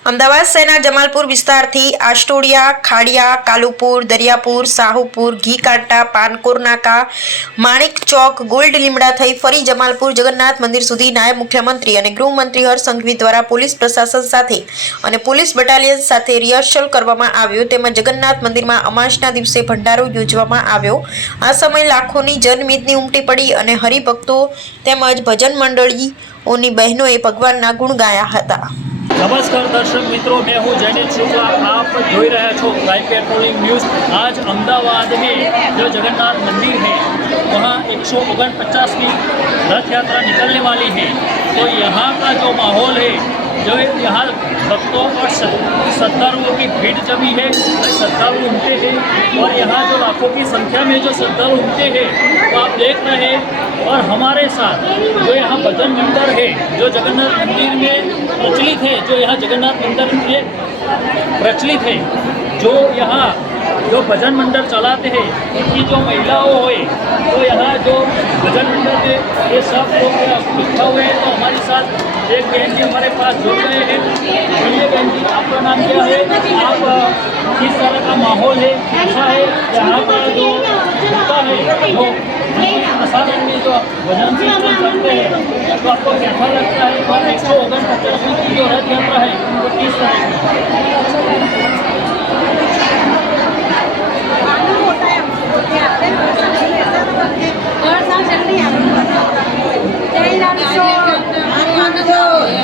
અમદાવાદ શહેરના જમાલપુર વિસ્તારથી આસ્ટોડિયા, ખાડિયા, કાલુપુર, દરિયાપુર, સાહુપુર, ઘી કાંટા, પાનકોર નાકા, માણિક ચોક, ગોલ્ડ લીમડા થઈ ફરી જમાલપુર જગન્નાથ મંદિર સુધી નાયબ મુખ્યમંત્રી અને ગૃહમંત્રી હર્ષ સંઘવી દ્વારા પોલીસ પ્રશાસન સાથે અને પોલીસ બટાલિયન સાથે રિહર્સલ કરવામાં આવ્યું। તેમજ જગન્નાથ મંદિરમાં અમાસના દિવસે ભંડારો યોજવામાં આવ્યો। આ સમયે લાખોની જનમેદની ઉમટી પડી અને હરિભક્તો તેમજ ભજન મંડળીઓની બહેનોએ ભગવાનના ગુણ ગાયા હતા। नमस्कार दर्शक मित्रों, मैं हूं जैनित शुक्ला। आप જોઈ રહ્યા છો लाइव पेट्रोलिंग न्यूज़। आज अहमदाबाद में जो जगन्नाथ मंदिर है वहाँ 149वीं रथ यात्रा निकलने वाली है। तो यहाँ का जो माहौल है, जो यहाँ भक्तों और श्रद्धालुओं की भीड़ जमी है, श्रद्धालु उमटे हैं और यहाँ जो लाखों की संख्या में जो श्रद्धालु उमटे हैं तो आप देख रहे हैं। और हमारे साथ जो यहाँ भजन मंडल है, जो जगन्नाथ मंदिर में प्रचलित है, जो यहाँ जगन्नाथ मंदिर में प्रचलित है, जो यहाँ जो भजन मंडल चलाते हैं उनकी जो महिलाओं हुए तो यहाँ जो भजन मंडल है ये सब लोग इकट्ठा हुए हैं। तो हमारे साथ एक बहन जी हमारे पास जुड़ गए हैं। बोलिए बहन जी, आपका नाम क्या है? आप किस तरह का माहौल है, कैसा है यहाँ का जो होता है, जो प्रसारण में जो भजन कीर्तन करते हैं तो आपको कैसा लगता है? और 149वीं की जो रथ यात्रा है वो किस तरह की?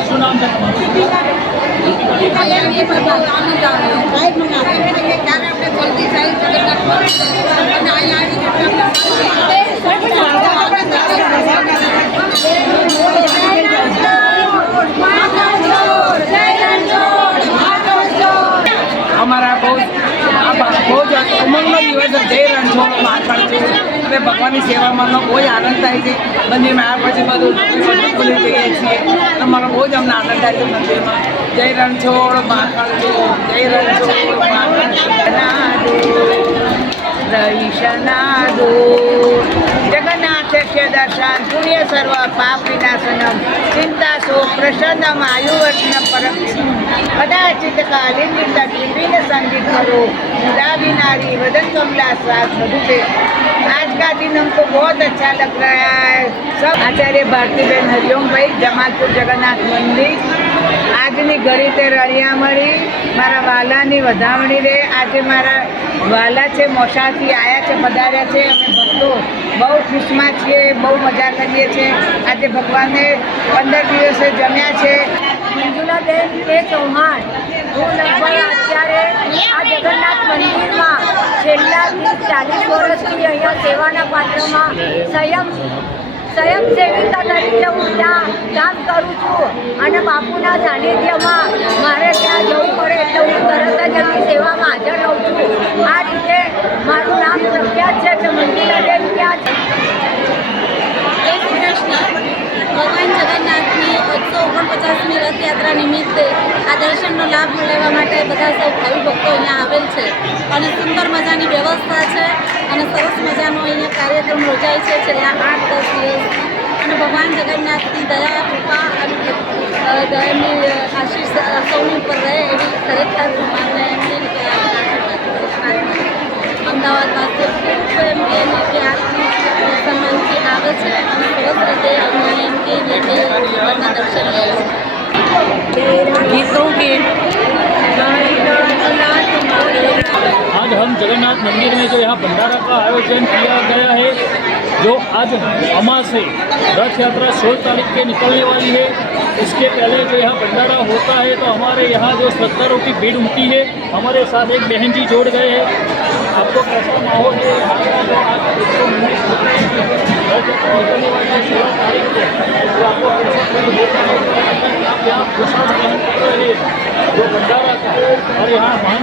શું નામ છે हमारा बहुत उमंगનો દિવસ જય રણછોડ મહાકાળજી અને ભગવાનની સેવામાં બહુ જ આનંદ થાય છે। મંદિરમાં આવ્યા પછી બધું ખુલી જઈએ છીએ। અમારો બહુ જ અમને આનંદ થાય છે મંદિરમાં। જય રણછોડ મહાકાળજી, જય રણછોડ મહાકાળજી। जगन्नाथ से दर्शन पुण्य सर्व पाप विनाशनम चिंता सो प्रसन्नम आयुवर्षण परम कदाचित कालीन विभिन्न संगीत करो मुरारी नारी वदन कमला स्वाद मधुपे। आज का दिन हमको बहुत अच्छा लग रहा है। सब आचार्य भारतीबेन हरिओम भाई, जमालपुर जगन्नाथ मंदिर। આજની ઘડી રળિયા મળી મારા વાલાની વધામણી રે। આજે મારા વાલા છે મોસાથી આવ્યા છે, પધાર્યા છે। અમે ભક્તો બહુ ખુશમાં છીએ, બહુ મજા કરીએ છીએ। આજે ભગવાનને 15 દિવસે જમ્યા છે। મંજુલાબેન કે ચૌહાણ, હું લગભગ અત્યારે આ જગન્નાથ મંદિરમાં છેલ્લા 40 વર્ષથી અહીંયા સેવાના પાત્રમાં સ્વયંસેવિકા તરીકે હું ત્યાં કામ કરું છું અને બાપુના સાનિધ્યમાં મારે ત્યાં જવું પડે એટલે હું તરત જ એમની સેવામાં હાજર રહું છું। આ રીતે મારું નામ પ્રખ્યાત છે કે મંજુલાબેન ક્યાં છે। ભગવાન જગન્નાથની 149મી રથયાત્રા નિમિત્તે આ દર્શનનો લાભ મેળવવા માટે બધા સૌ ભાવિ ભક્તો અહીંયા આવેલ છે અને સુંદર મજાની વ્યવસ્થા છે અને સરસ મજાનો અહીંયા કાર્યક્રમ યોજાય છે છેલ્લા 8-10 દિવસથી। અને ભગવાન જગન્નાથની દયા, કૃપા અને એમની આશીષ સૌની ઉપર રહે એવી ખરેખર માનને એમની કે અમદાવાદવાસીઓ ખૂબ એમ કે આત્મિક સન્માનથી આવે છે અને સરસ રીતે અહીંયા એમ કે ભગવાનના દર્શન લે છે। गीतों के आज हम जगन्नाथ मंदिर में जो यहाँ भंडारा का आयोजन किया गया है, जो आज अमास से रथ यात्रा 16 तारीख के निकलने वाली है। इसके पहले जो यहाँ भंडारा होता है तो हमारे यहाँ जो श्रद्धालुओं की भीड़ उमटी है। हमारे साथ एक बहन जी जोड़ गए हैं। आपको कैसा माहौल है यहाँ का? जो आज रथ यात्रा निकलने वाली है 16 तारीख को, तो आपको कैसा फील होता है? आप यहाँ प्रसाद ग्रहण कर रहे हैं जो भंडारा का, और यहाँ महान